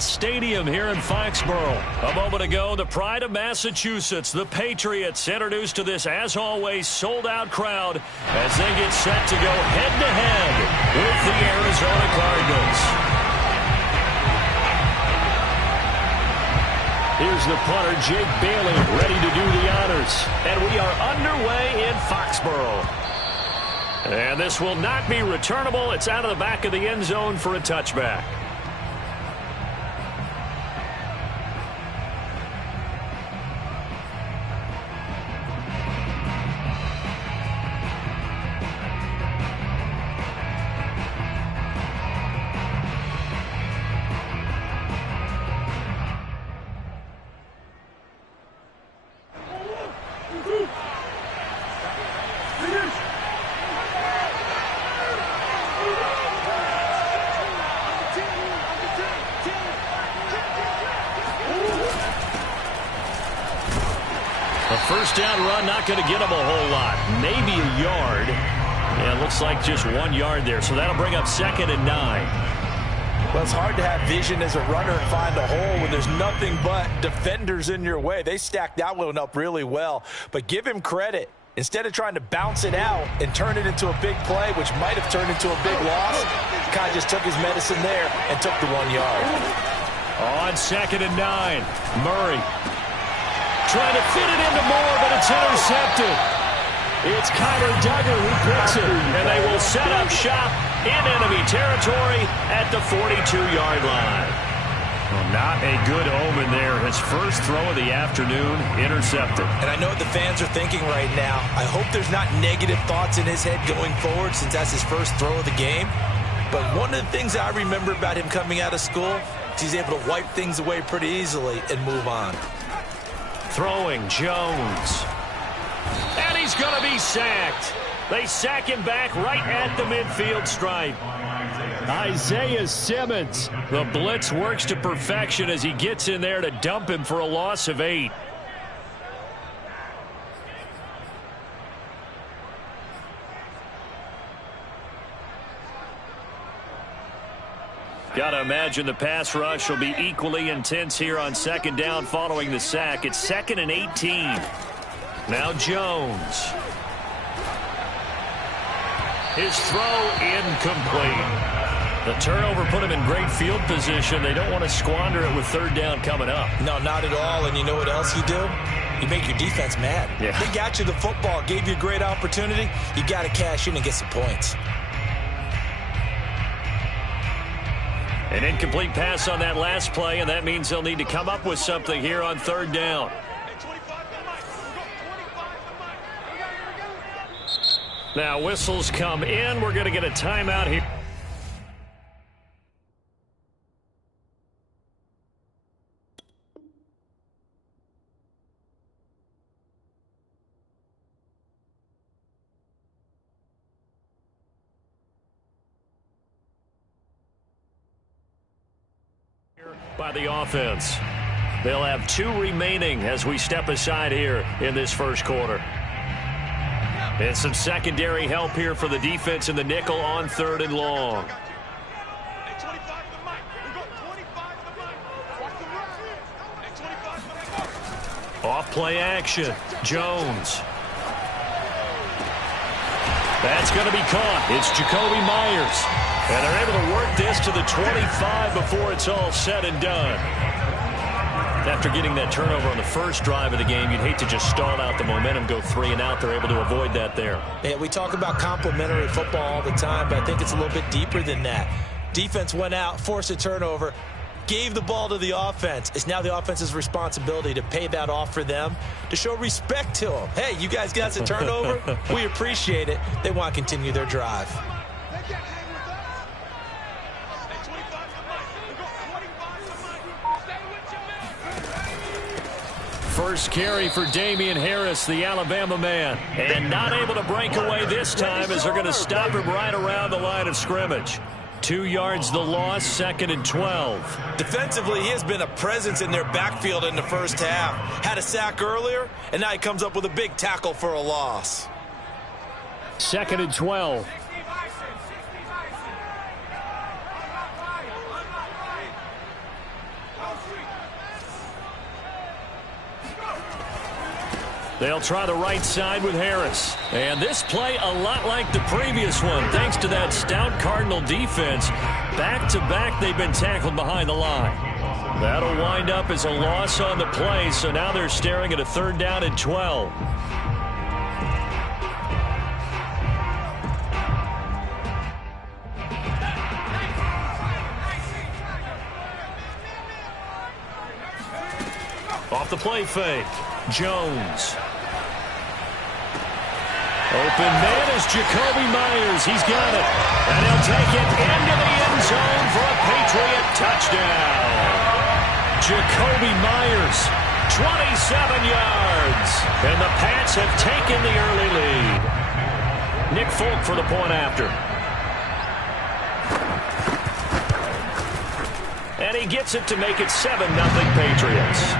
Stadium here in Foxborough. A moment ago, the pride of Massachusetts, the Patriots, introduced to this, as always, sold-out crowd as they get set to go head-to-head with the Arizona Cardinals. Here's the punter, Jake Bailey, ready to do the honors. And we are underway in Foxborough. And this will not be returnable. It's out of the back of the end zone for a touchback. First down run, not going to get him a whole lot. Maybe a yard. Yeah, it looks like just 1 yard there. So that'll bring up 2nd and 9. Well, it's hard to have vision as a runner and find a hole when there's nothing but defenders in your way. They stacked that one up really well. But give him credit. Instead of trying to bounce it out and turn it into a big play, which might have turned into a big loss, kind of just took his medicine there and took the 1 yard. On 2nd and 9, Murray. Trying to fit it into Moore, but it's intercepted. It's Kyler Duggar who picks it, and they will set up shop in enemy territory at the 42-yard line. Well, not a good omen there. His first throw of the afternoon, intercepted. And I know what the fans are thinking right now. I hope there's not negative thoughts in his head going forward since that's his first throw of the game. But one of the things I remember about him coming out of school is he's able to wipe things away pretty easily and move on. Throwing, Jones. And he's going to be sacked. They sack him back right at the midfield stripe. Isaiah Simmons. The blitz works to perfection as he gets in there to dump him for a loss of 8. Got to imagine the pass rush will be equally intense here on 2nd down following the sack. It's 2nd and 18. Now Jones. His throw incomplete. The turnover put him in great field position. They don't want to squander it with 3rd down coming up. No, not at all. And you know what else you do? You make your defense mad. Yeah. They got you the football, gave you a great opportunity. You got to cash in and get some points. An incomplete pass on that last play, and that means they'll need to come up with something here on 3rd down. Now whistles come in. We're going to get a timeout here. By the offense. They'll have 2 remaining as we step aside here in this first quarter. And some secondary help here for the defense in the nickel on 3rd and long. Off play action. Jones. That's going to be caught. It's Jakobi Meyers. And they're able to work this to the 25 before it's all said and done. After getting that turnover on the first drive of the game, you'd hate to just stall out the momentum, go 3 and out. They're able to avoid that there. Yeah, we talk about complementary football all the time, but I think it's a little bit deeper than that. Defense went out, forced a turnover, gave the ball to the offense. It's now the offense's responsibility to pay that off for them, to show respect to them. Hey, you guys got the turnover? We appreciate it. They want to continue their drive. First carry for Damian Harris, the Alabama man. And not able to break away this time as they're going to stop him right around the line of scrimmage. 2 yards the loss, 2nd and 12. Defensively, he has been a presence in their backfield in the first half. Had a sack earlier, and now he comes up with a big tackle for a loss. 2nd and 12. They'll try the right side with Harris. And this play a lot like the previous one, thanks to that stout Cardinal defense. Back-to-back, they've been tackled behind the line. That'll wind up as a loss on the play, so now they're staring at a 3rd down and 12. Off the play fake, Jones. Open man is Jakobi Meyers. He's got it. And he'll take it into the end zone for a Patriot touchdown. Jakobi Meyers, 27 yards. And the Pats have taken the early lead. Nick Folk for the point after. And he gets it to make it 7-0 Patriots.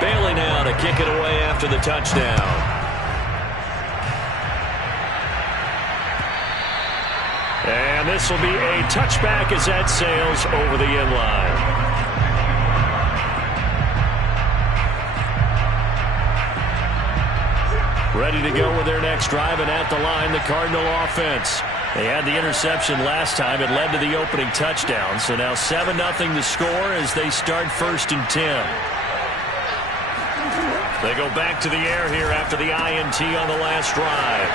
Bailey now to kick it away after the touchdown. And this will be a touchback as that sails over the end line. Ready to go with their next drive, and at the line, the Cardinal offense. They had the interception last time. It led to the opening touchdown. So now 7-0 to score as they start 1st and 10. They go back to the air here after the INT on the last drive.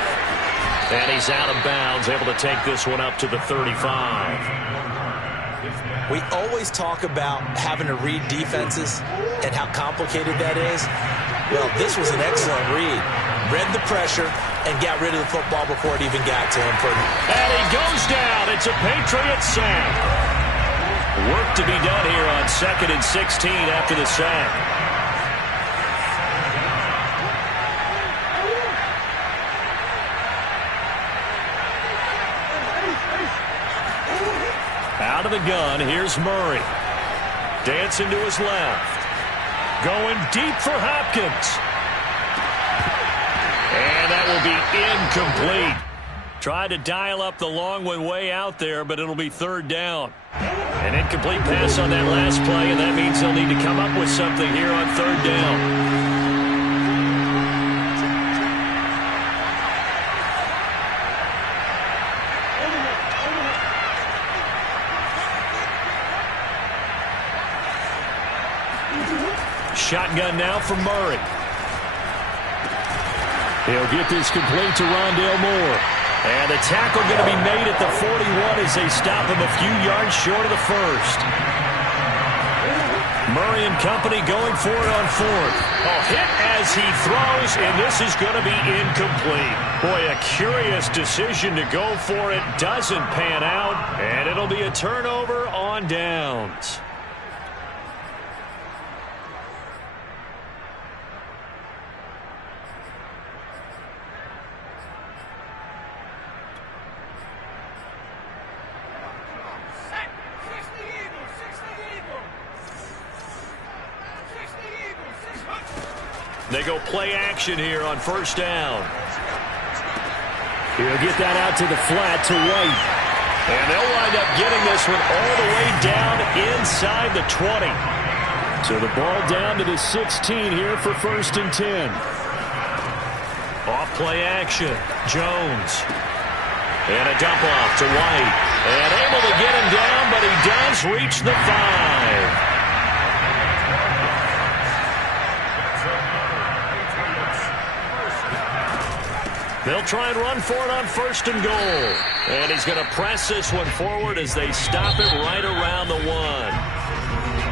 And he's out of bounds, able to take this one up to the 35. We always talk about having to read defenses and how complicated that is. Well, this was an excellent read. Read the pressure and got rid of the football before it even got to him. And he goes down. It's a Patriot sack. Work to be done here on 2nd and 16 after the sack. Out of the gun, here's Murray. Dancing to his left. Going deep for Hopkins. And that will be incomplete. Tried to dial up the long one way out there, but it'll be 3rd down. An incomplete pass on that last play, and that means they'll need to come up with something here on 3rd down. Shotgun now for Murray. He'll get this complete to Rondale Moore. And the tackle going to be made at the 41 as they stop him a few yards short of the 1st. Murray and company going for it on 4th. A hit as he throws, and this is going to be incomplete. Boy, a curious decision to go for it. Doesn't pan out, and it'll be a turnover on downs. They go play action here on 1st down. He'll get that out to the flat to White. And they'll wind up getting this one all the way down inside the 20. So the ball down to the 16 here for 1st and 10. Off play action. Jones. And a dump off to White. And able to get him down, but he does reach the 5. They'll try and run for it on 1st and goal. And he's going to press this one forward as they stop it right around the 1.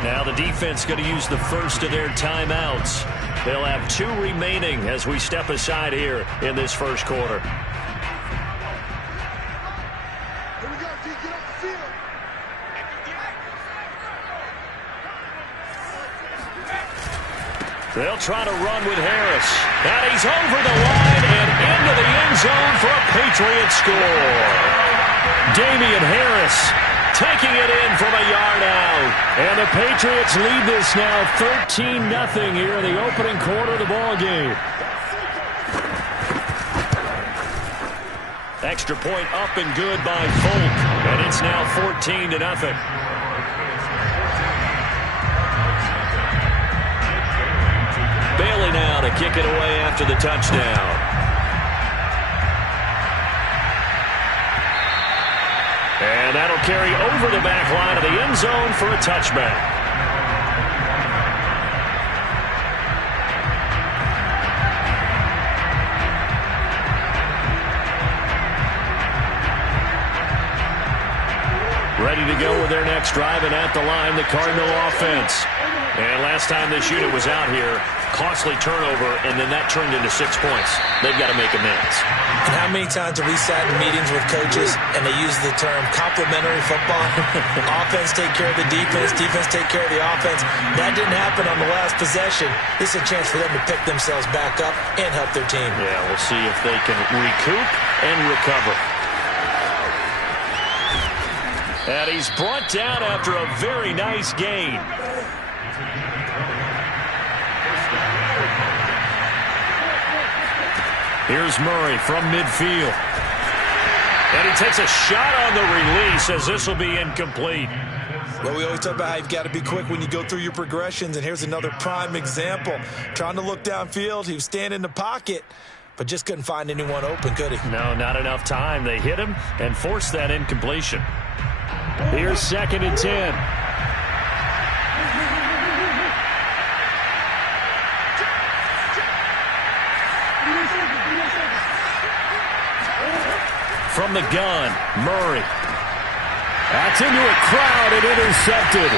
Now the defense going to use the first of their timeouts. They'll have 2 remaining as we step aside here in this 1st quarter. Here we go, D. Get off the field. They'll try to run with Harris. And he's over the line and into the end zone for a Patriot score. Damian Harris taking it in from a yard out. And the Patriots lead this now 13-0 here in the opening quarter of the ball game. Extra point up and good by Folk. And it's now 14-0. Bailey now to kick it away after the touchdown. And that'll carry over the back line of the end zone for a touchback. Ready to go with their next drive, and at the line, the Cardinal offense. And last time this unit was out here, costly turnover, and then that turned into 6 points. They've got to make amends. And how many times have we sat in meetings with coaches and they use the term complementary football? Offense take care of the defense, defense take care of the offense. That didn't happen on the last possession. This is a chance for them to pick themselves back up and help their team. Yeah, we'll see if they can recoup and recover. And he's brought down after a very nice gain. Here's Murray from midfield. And he takes a shot on the release as this will be incomplete. Well, we always talk about how you've got to be quick when you go through your progressions, and here's another prime example. Trying to look downfield, he was standing in the pocket, but just couldn't find anyone open, could he? No, not enough time. They hit him and forced that incompletion. Here's 2nd and 10. From the gun, Murray. That's into a crowd and intercepted.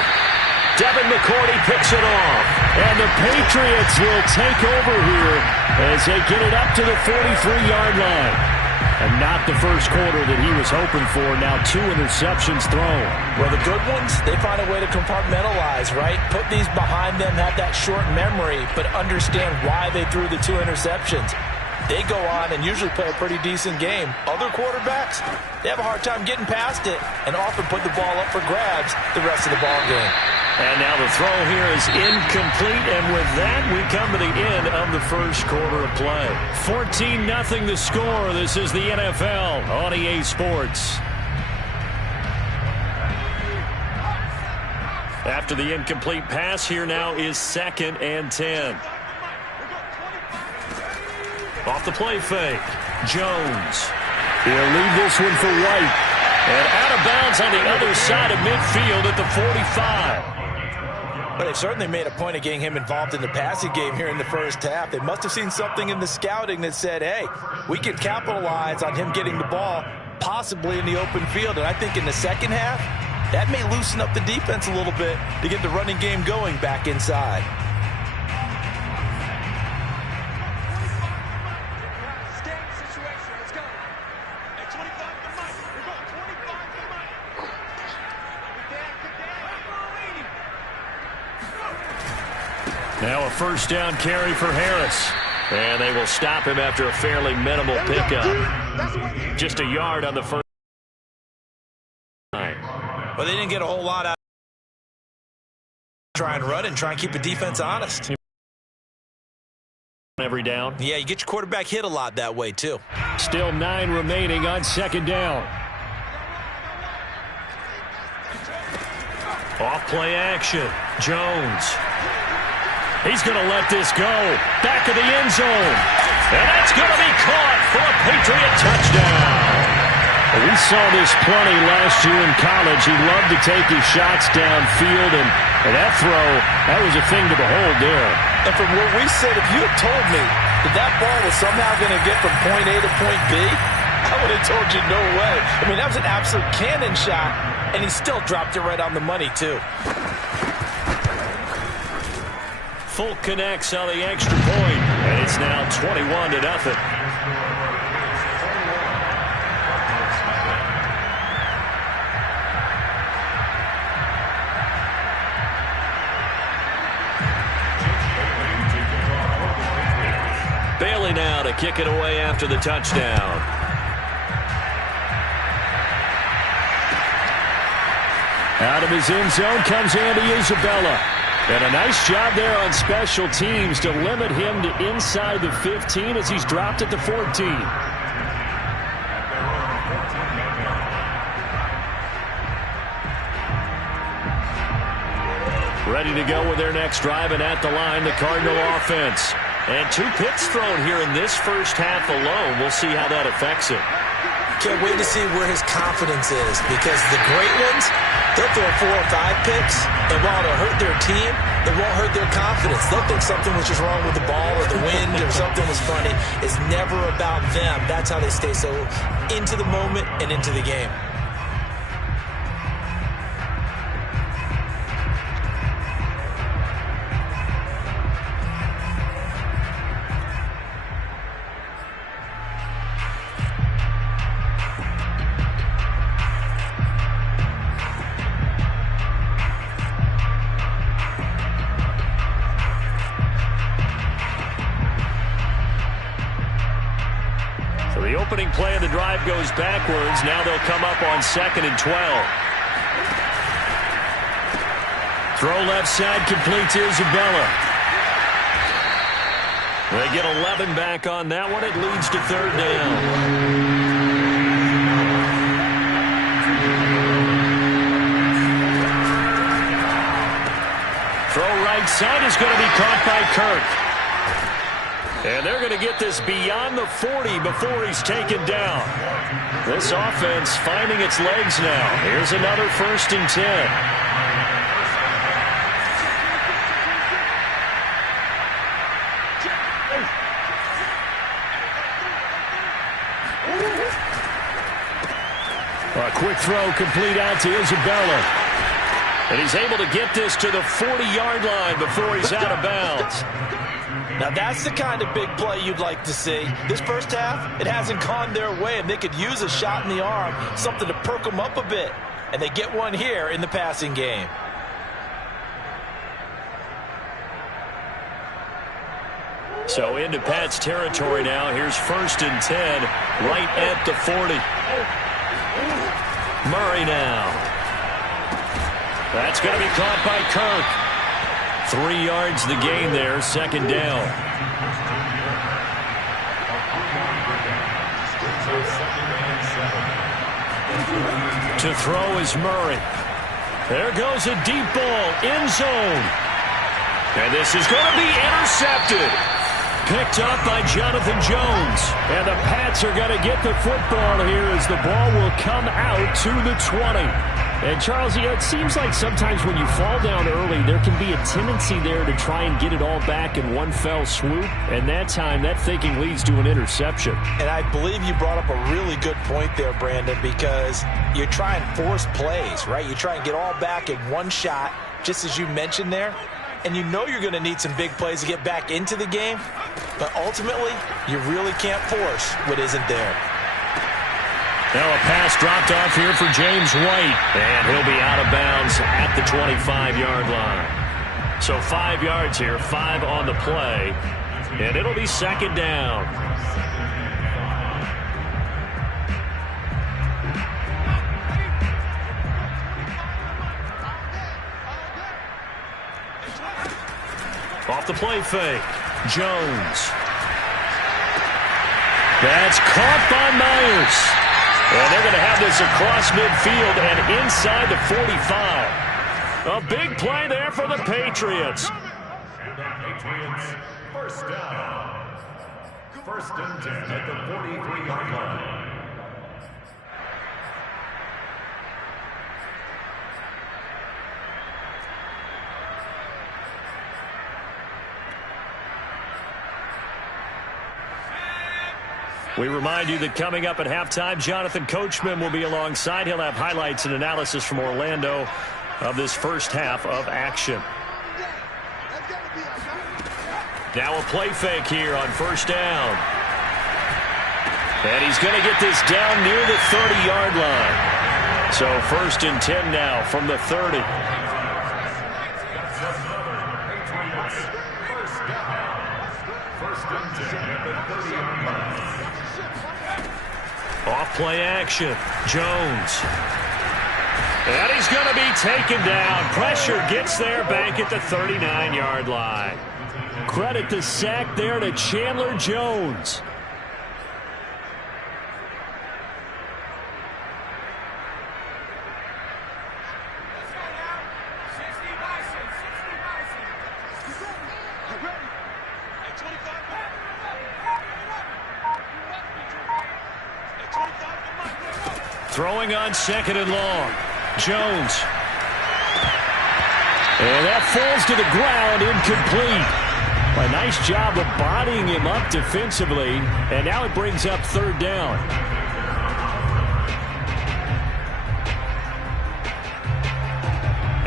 Devin McCourty picks it off. And the Patriots will take over here as they get it up to the 43-yard line. And not the first quarter that he was hoping for. Now 2 interceptions thrown. Well, the good ones, they find a way to compartmentalize, right? Put these behind them, have that short memory, but understand why they threw the 2 interceptions. They go on and usually play a pretty decent game. Other quarterbacks, they have a hard time getting past it and often put the ball up for grabs the rest of the ball game. And now the throw here is incomplete, and with that, we come to the end of the first quarter of play. 14-0 the score. This is the NFL on EA Sports. After the incomplete pass, here now is 2nd and 10. Off the play fake, Jones. He'll leave this one for White. And out of bounds on the other side of midfield at the 45. But they've certainly made a point of getting him involved in the passing game here in the first half. They must have seen something in the scouting that said, hey, we can capitalize on him getting the ball possibly in the open field. And I think in the second half, that may loosen up the defense a little bit to get the running game going back inside. Now a first down carry for Harris. And they will stop him after a fairly minimal pickup. Just a yard on the first line. Well, they didn't get a whole lot out. Try and run and try and keep the defense honest. Every down. Yeah, you get your quarterback hit a lot that way, too. Still 9 remaining on 2nd down. Off play action. Jones. He's going to let this go. Back of the end zone. And that's going to be caught for a Patriot touchdown. We saw this plenty last year in college. He loved to take his shots downfield, and that throw, that was a thing to behold there. And from what we said, if you had told me that ball was somehow going to get from point A to point B, I would have told you no way. I mean, that was an absolute cannon shot, and he still dropped it right on the money, too. Folk connects on the extra point, and it's now 21-0. Bailey now to kick it away after the touchdown. Out of his end zone comes Andy Isabella. And a nice job there on special teams to limit him to inside the 15 as he's dropped at the 14. Ready to go with their next drive, and at the line, the Cardinal offense. And 2 picks thrown here in this first half alone. We'll see how that affects it. Can't wait to see where his confidence is, because the great ones, they'll throw 4 or 5 picks, and while it'll hurt their team, it won't hurt their confidence. They'll think something was just wrong with the ball or the wind or something was funny. It's never about them. That's how they stay so into the moment and into the game. The opening play of the drive goes backwards. Now they'll come up on 2nd and 12. Throw left side, complete to Isabella. They get 11 back on that one. It leads to 3rd down. Throw right side is going to be caught by Kirk. And they're going to get this beyond the 40 before he's taken down. This offense finding its legs now. Here's another 1st and 10. A quick throw complete out to Isabella. And he's able to get this to the 40-yard line before he's out of bounds. Now, that's the kind of big play you'd like to see. This first half, it hasn't gone their way, and they could use a shot in the arm, something to perk them up a bit. And they get one here in the passing game. So into Pat's territory now. Here's 1st and 10, right at the 40. Murray now. That's going to be caught by Kirk. 3 yards the gain there, 2nd down. To throw is Murray. There goes a deep ball, end zone. And this is going to be intercepted. Picked up by Jonathan Jones. And the Pats are going to get the football here as the ball will come out to the 20. And, Charles, it seems like sometimes when you fall down early, there can be a tendency there to try and get it all back in one fell swoop. And that time, that thinking leads to an interception. And I believe you brought up a really good point there, Brandon, because you try and force plays, right? You try and get all back in one shot, just as you mentioned there. And you know you're going to need some big plays to get back into the game. But ultimately, you really can't force what isn't there. Now a pass dropped off here for James White. And he'll be out of bounds at the 25-yard line. So 5 yards here, 5 on the play. And it'll be 2nd down. Off the play fake. Jones. That's caught by Myers. And they're going to have this across midfield and inside the 45. A big play there for the Patriots. Patriots, 1st down. 1st and 10 at the 43-yard line. We remind you that coming up at halftime, Jonathan Coachman will be alongside. He'll have highlights and analysis from Orlando of this first half of action. Now a play fake here on 1st down. And he's going to get this down near the 30-yard line. So 1st and 10 now from the 30. Off play action. Jones. And he's going to be taken down. Pressure gets there back at the 39-yard line. Credit the sack there to Chandler Jones. Throwing on 2nd and long. Jones. And that falls to the ground, incomplete. A nice job of bodying him up defensively, and now it brings up 3rd down.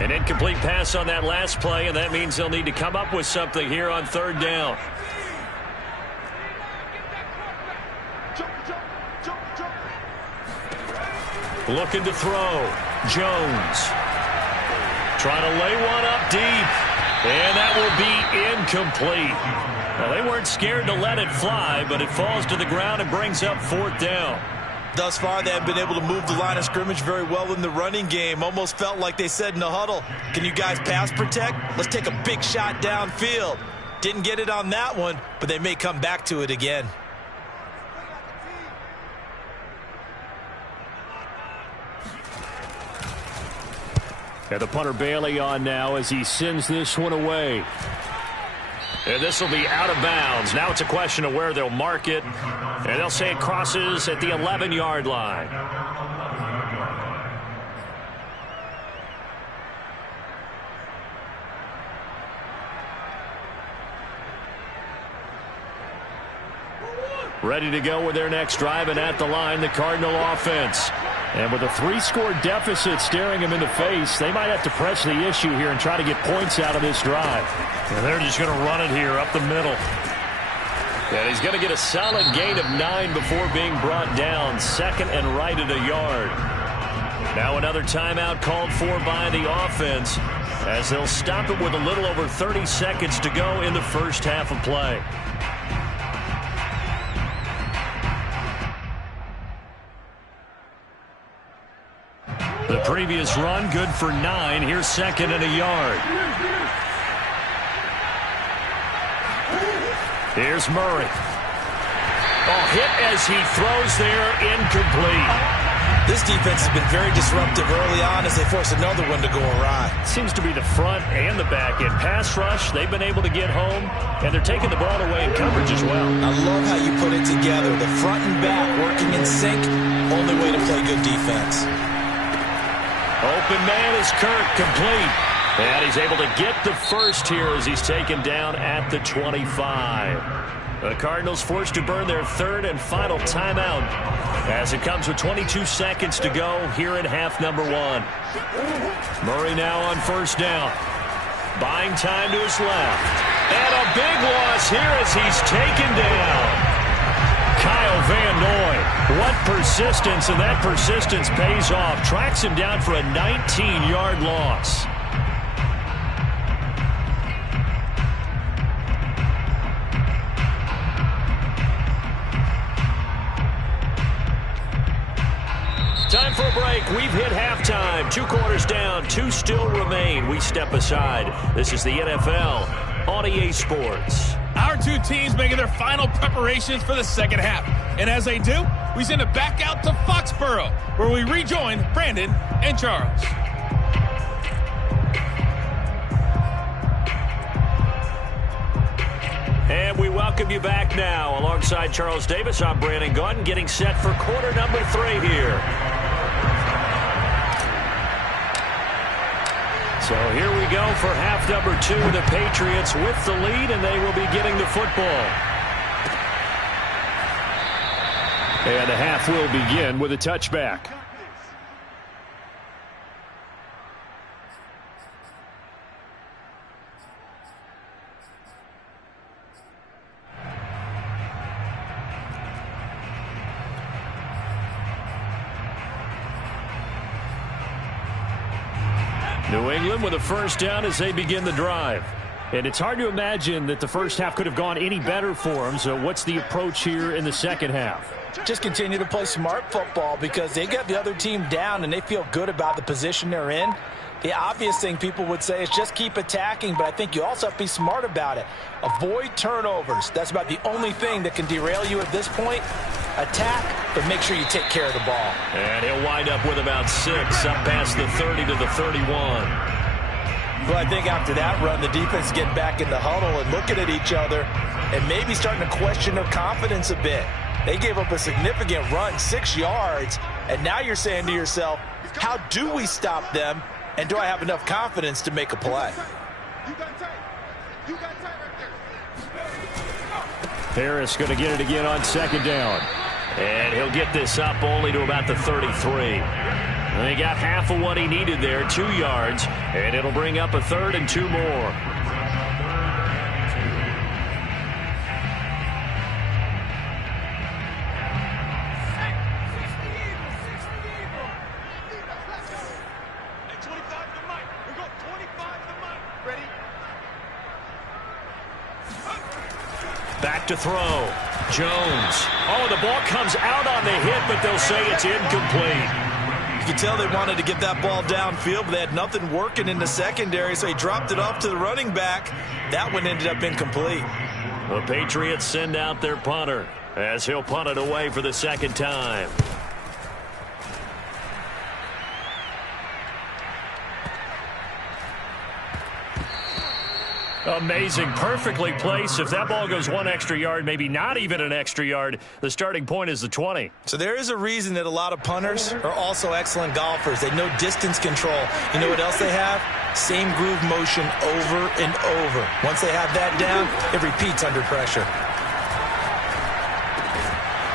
An incomplete pass on that last play, and that means they'll need to come up with something here on 3rd down. Looking to throw. Jones. Trying to lay one up deep. And that will be incomplete. Well, they weren't scared to let it fly, but it falls to the ground and brings up 4th down. Thus far, they have been able to move the line of scrimmage very well in the running game. Almost felt like they said in the huddle, can you guys pass protect? Let's take a big shot downfield. Didn't get it on that one, but they may come back to it again. And the punter Bailey on now as he sends this one away. And this will be out of bounds. Now it's a question of where they'll mark it. And they'll say it crosses at the 11-yard line. Ready to go with their next drive, and at the line, the Cardinal offense. And with a 3-score deficit staring them in the face, they might have to press the issue here and try to get points out of this drive. And they're just going to run it here up the middle. And he's going to get a solid gain of 9 before being brought down. 2nd and right at a yard. Now another timeout called for by the offense as they'll stop it with a little over 30 seconds to go in the first half of play. The previous run good for 9. Here's 2nd and a yard. Here's Murray. Oh, hit as he throws there, incomplete. This defense has been very disruptive early on as they force another one to go awry. Seems to be the front and the back end. Pass rush, they've been able to get home, and they're taking the ball away in coverage as well. I love how you put it together. The front and back working in sync, only way to play good defense. Open man is Kirk, complete. And he's able to get the first here as he's taken down at the 25. The Cardinals forced to burn their 3rd and final timeout as it comes with 22 seconds to go here in half number 1. Murray now on 1st down. Buying time to his left. And a big loss here as he's taken down. Kyle Van Noy, what persistence, and that persistence pays off. Tracks him down for a 19-yard loss. Time for a break. We've hit halftime. 2 quarters down, 2 still remain. We step aside. This is the NFL on EA Sports. Our 2 teams making their final preparations for the second half. And as they do, we send it back out to Foxborough, where we rejoin Brandon and Charles. And we welcome you back now. Alongside Charles Davis, I'm Brandon Gaudin, getting set for quarter number 3 here. So here we go for half number 2. The Patriots with the lead, and they will be getting the football. And the half will begin with a touchback. New England with a 1st down as they begin the drive. And it's hard to imagine that the first half could have gone any better for them. So what's the approach here in the second half? Just continue to play smart football because they got the other team down and they feel good about the position they're in. The obvious thing people would say is just keep attacking, but I think you also have to be smart about it. Avoid turnovers. That's about the only thing that can derail you at this point. Attack, but make sure you take care of the ball. And he'll wind up with about 6 up past the 30 to the 31. Well, I think after that run, the defense getting back in the huddle and looking at each other and maybe starting to question their confidence a bit. They gave up a significant run, 6 yards, And now you're saying to yourself, how do we stop them? And do I have enough confidence to make a play? You got tight. You got tight right there. Harris going to get it again on second down. And he'll get this up only to about the 33. And he got half of what he needed there, 2 yards. And it'll bring up a 3rd and 2 more. Back to throw. Jones. Oh, the ball comes out on the hit, but they'll say it's incomplete. You can tell they wanted to get that ball downfield, but they had nothing working in the secondary, so he dropped it off to the running back. That one ended up incomplete. The Patriots send out their punter as he'll punt it away for the second time. Amazing, perfectly placed. If that ball goes 1 extra yard, maybe not even an extra yard, the starting point is the 20. So there is a reason that a lot of punters are also excellent golfers. They know distance control. You know what else they have? Same groove motion over and over. Once they have that down, it repeats under pressure.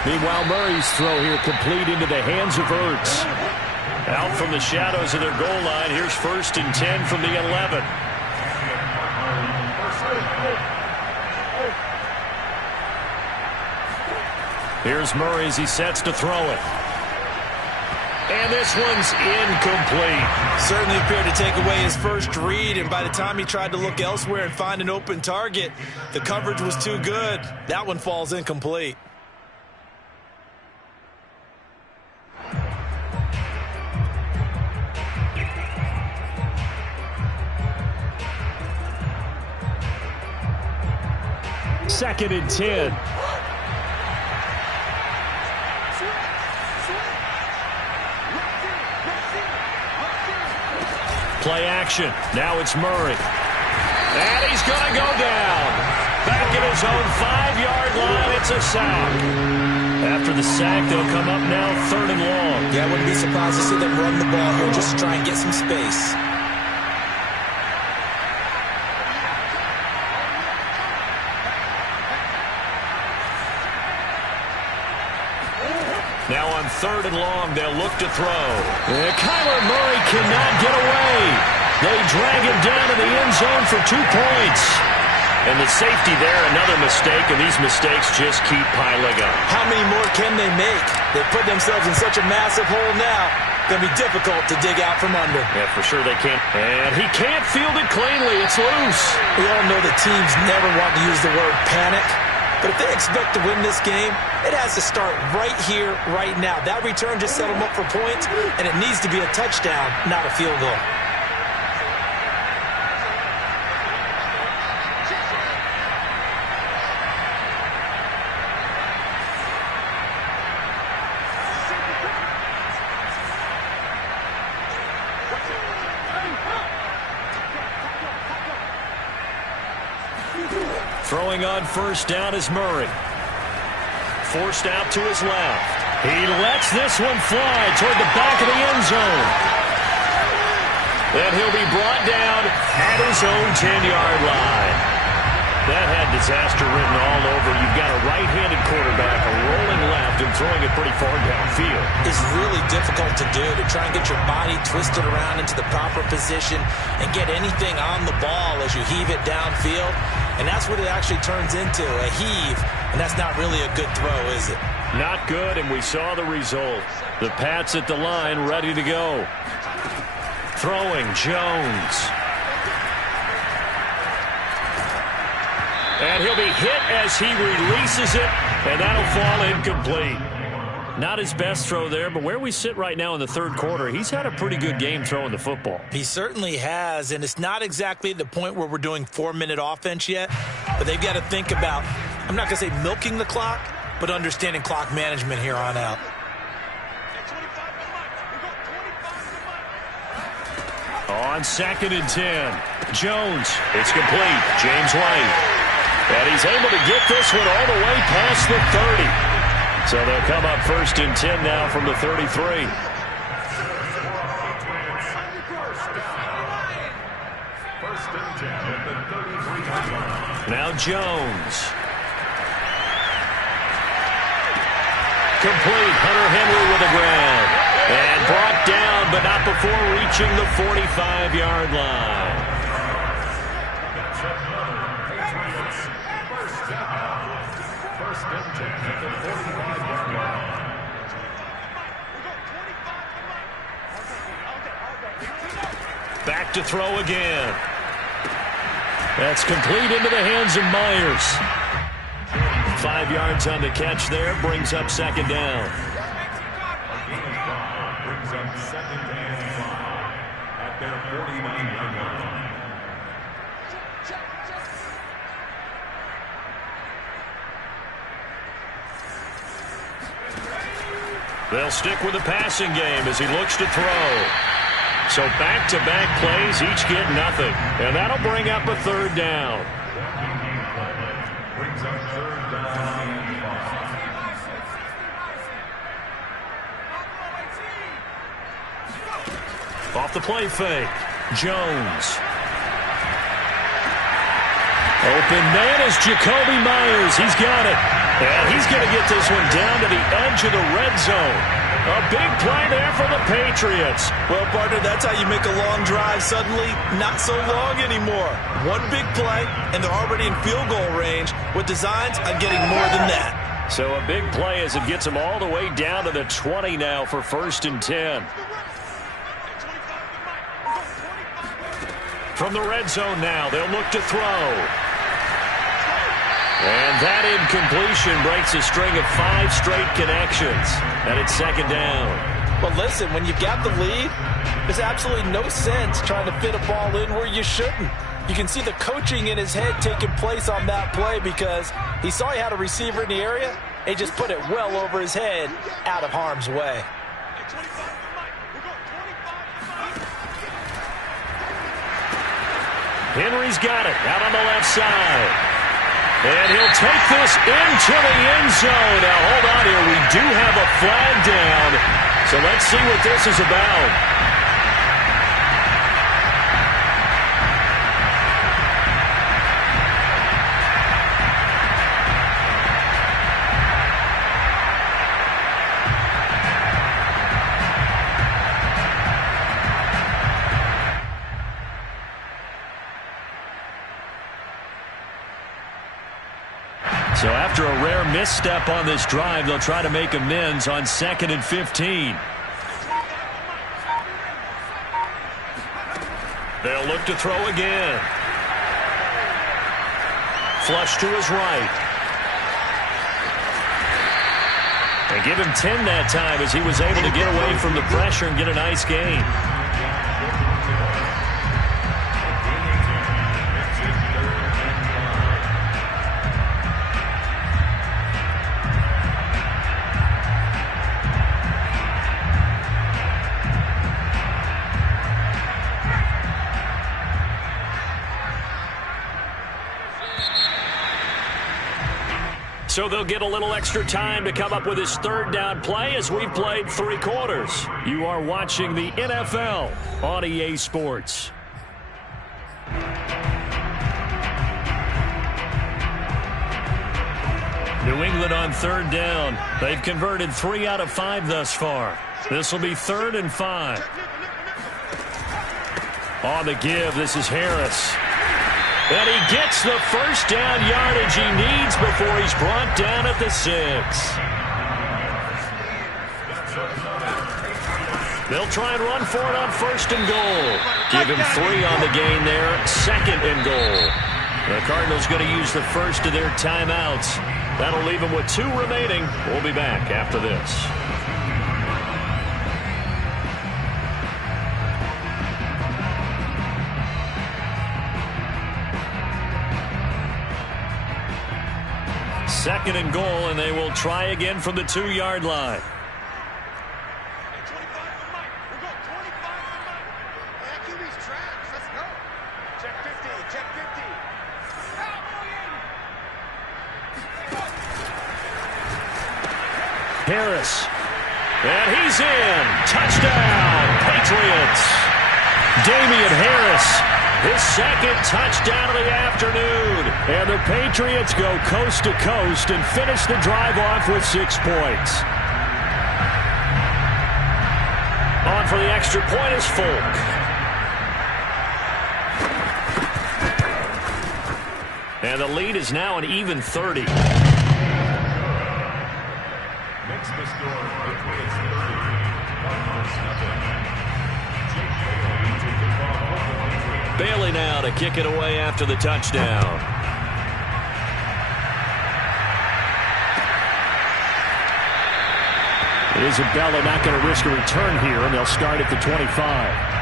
Meanwhile, Murray's throw here complete into the hands of Ertz. Out from the shadows of their goal line, here's 1st and 10 from the 11. Here's Murray as he sets to throw it. And this one's incomplete. Certainly appeared to take away his first read, and by the time he tried to look elsewhere and find an open target, the coverage was too good. That one falls incomplete. Second and 10. Play action. Now it's Murray. And he's going to go down. Back at his own 5-yard line. It's a sack. After the sack, they'll come up now 3rd and long. Yeah, I wouldn't be surprised to see them run the ball here just to try and get some space. Now on 3rd and long, they'll look to throw. Kyler Murray cannot get away. They drag him down to the end zone for 2 points. And the safety there, another mistake, and these mistakes just keep piling up. How many more can they make? They put themselves in such a massive hole now. Going to be difficult to dig out from under. Yeah, for sure they can't. And he can't field it cleanly. It's loose. We all know that teams never want to use the word panic. But if they expect to win this game, it has to start right here, right now. That return just set them up for points, and it needs to be a touchdown, not a field goal. Throwing on 1st down is Murray. Forced out to his left. He lets this one fly toward the back of the end zone. Then he'll be brought down at his own 10-yard line. That had disaster written all over. You've got a right-handed quarterback, a rolling left, and throwing it pretty far downfield. It's really difficult to do, to try and get your body twisted around into the proper position and get anything on the ball as you heave it downfield. And that's what it actually turns into, a heave. And that's not really a good throw, is it? Not good, and we saw the result. The Pats at the line, ready to go. Throwing, Jones. And he'll be hit as he releases it, and that'll fall incomplete. Not his best throw there, but where we sit right now in the 3rd quarter, he's had a pretty good game throwing the football. He certainly has, and it's not exactly the point where we're doing 4-minute offense yet, but they've got to think about, I'm not going to say milking the clock, but understanding clock management here on out. On 2nd and 10, Jones. It's complete. James White. And he's able to get this one all the way past the 30. So they'll come up 1st and 10 now from the 33. Now Jones. Complete. Hunter Henry with a grab. And brought down, but not before reaching the 45-yard line. Back to throw again. That's complete into the hands of Myers. 5 yards on the catch there, brings up 2nd down. Brings up 2nd and 5 at their 49-yard line. They'll stick with the passing game as he looks to throw. So back-to-back plays, each get nothing. And that'll bring up a 3rd down. Brings up 3rd down and 5. Off the play fake. Jones. Open man is Jakobi Meyers. He's got it. And he's going to get this one down to the edge of the red zone. A big play there for the Patriots. Well, partner, that's how you make a long drive suddenly not so long anymore. One big play, and they're already in field goal range with designs on getting more than that. So a big play as it gets them all the way down to the 20 now for 1st and 10. From the red zone now, they'll look to throw. And that incompletion breaks a string of 5 straight connections. And it's 2nd down. Well, listen, when you've got the lead, there's absolutely no sense trying to fit a ball in where you shouldn't. You can see the coaching in his head taking place on that play because he saw he had a receiver in the area and he just put it well over his head out of harm's way. Henry's got it out on the left side. And he'll take this into the end zone. Now, hold on here. We do have a flag down. So let's see what this is about. So after a rare misstep on this drive, they'll try to make amends on 2nd and 15. They'll look to throw again. Flush to his right. And give him 10 that time as he was able to get away from the pressure and get a nice gain. So they'll get a little extra time to come up with his 3rd down play as we've played 3 quarters. You are watching the NFL on EA Sports. New England on 3rd down. They've converted 3 out of 5 thus far. This will be 3rd and 5. On the give, this is Harris. And he gets the 1st down yardage he needs before he's brought down at the 6. They'll try and run for it on 1st and goal. Give him 3 on the gain there, 2nd and goal. The Cardinals going to use the first of their timeouts. That'll leave them with 2 remaining. We'll be back after this. Second and goal, and they will try again from the 2-yard line. Harris. And he's in. Touchdown, Patriots. Damian Harris, his second touchdown of the afternoon. And the Patriots go coast to coast and finish the drive off with 6 points. On for the extra point is Folk. And the lead is now an even 30. Makes the score Patriots 30, Cardinals nothing. Bailey now to kick it away after the touchdown. Isabella not going to risk a return here, and they'll start at the 25.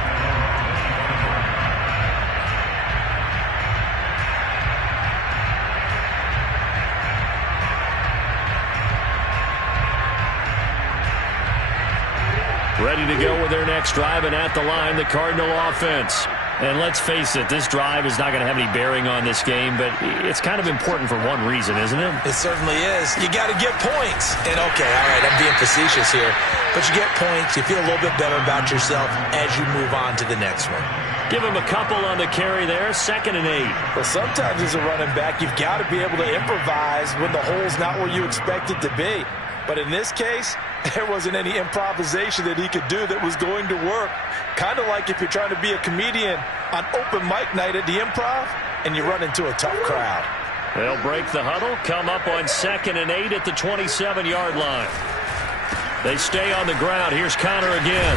Ready to go with their next drive, and at the line, the Cardinal offense. And let's face it, this drive is not going to have any bearing on this game, but it's kind of important for one reason, isn't it? It certainly is. You got to get points. And, okay, all right, I'm being facetious here. But you get points, you feel a little bit better about yourself as you move on to the next one. Give him a couple on the carry there, 2nd and 8. Well, sometimes as a running back, you've got to be able to improvise when the hole's not where you expect it to be. But in this case, there wasn't any improvisation that he could do that was going to work. Kind of like if you're trying to be a comedian on open mic night at the Improv and you run into a tough crowd. They'll break the huddle, come up on 2nd and 8 at the 27-yard line. They stay on the ground. Here's Connor again.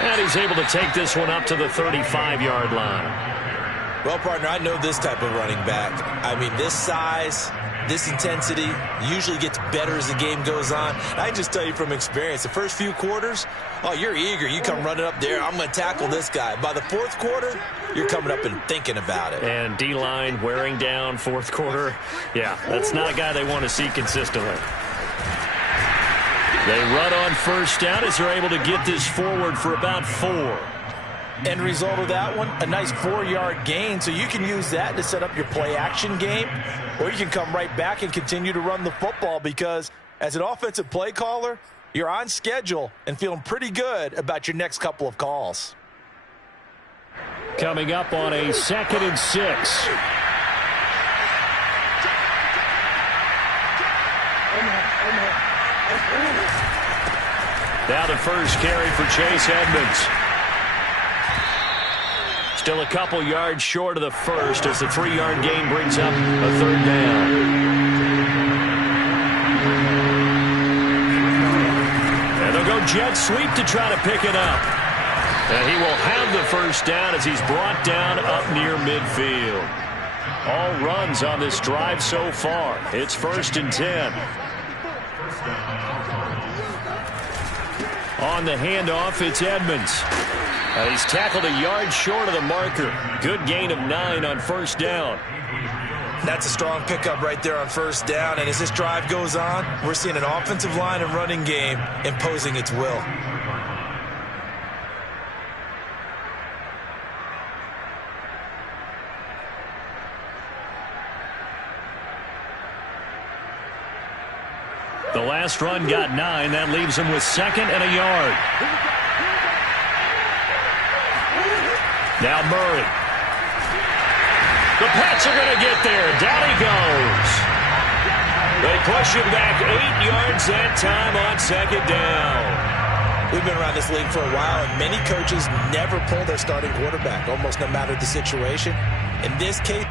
And he's able to take this one up to the 35-yard line. Well, partner, I know this type of running back. I mean, this size, this intensity usually gets better as the game goes on. I can just tell you from experience, the first few quarters, oh, you're eager. You come running up there, I'm going to tackle this guy. By the 4th quarter, you're coming up and thinking about it. And D-line wearing down 4th quarter. Yeah, that's not a guy they want to see consistently. They run on 1st down as they're able to get this forward for about 4. End result of that one, a nice 4-yard gain. So you can use that to set up your play-action game, or you can come right back and continue to run the football because as an offensive play caller, you're on schedule and feeling pretty good about your next couple of calls. Coming up on a 2nd and 6. Now the first carry for Chase Edmonds. Still a couple yards short of the first as the 3-yard gain brings up a 3rd down. And they'll go jet sweep to try to pick it up. And he will have the 1st down as he's brought down up near midfield. All runs on this drive so far. It's 1st and 10. On the handoff, it's Edmonds. And he's tackled a yard short of the marker. Good gain of 9 on 1st down. That's a strong pickup right there on 1st down. And as this drive goes on, we're seeing an offensive line and running game imposing its will. The last run got 9. That leaves him with 2nd and a yard. Now Murray. The Pats are going to get there. Down he goes. They push him back 8 yards that time on 2nd down. We've been around this league for a while, and many coaches never pull their starting quarterback, almost no matter the situation. In this case,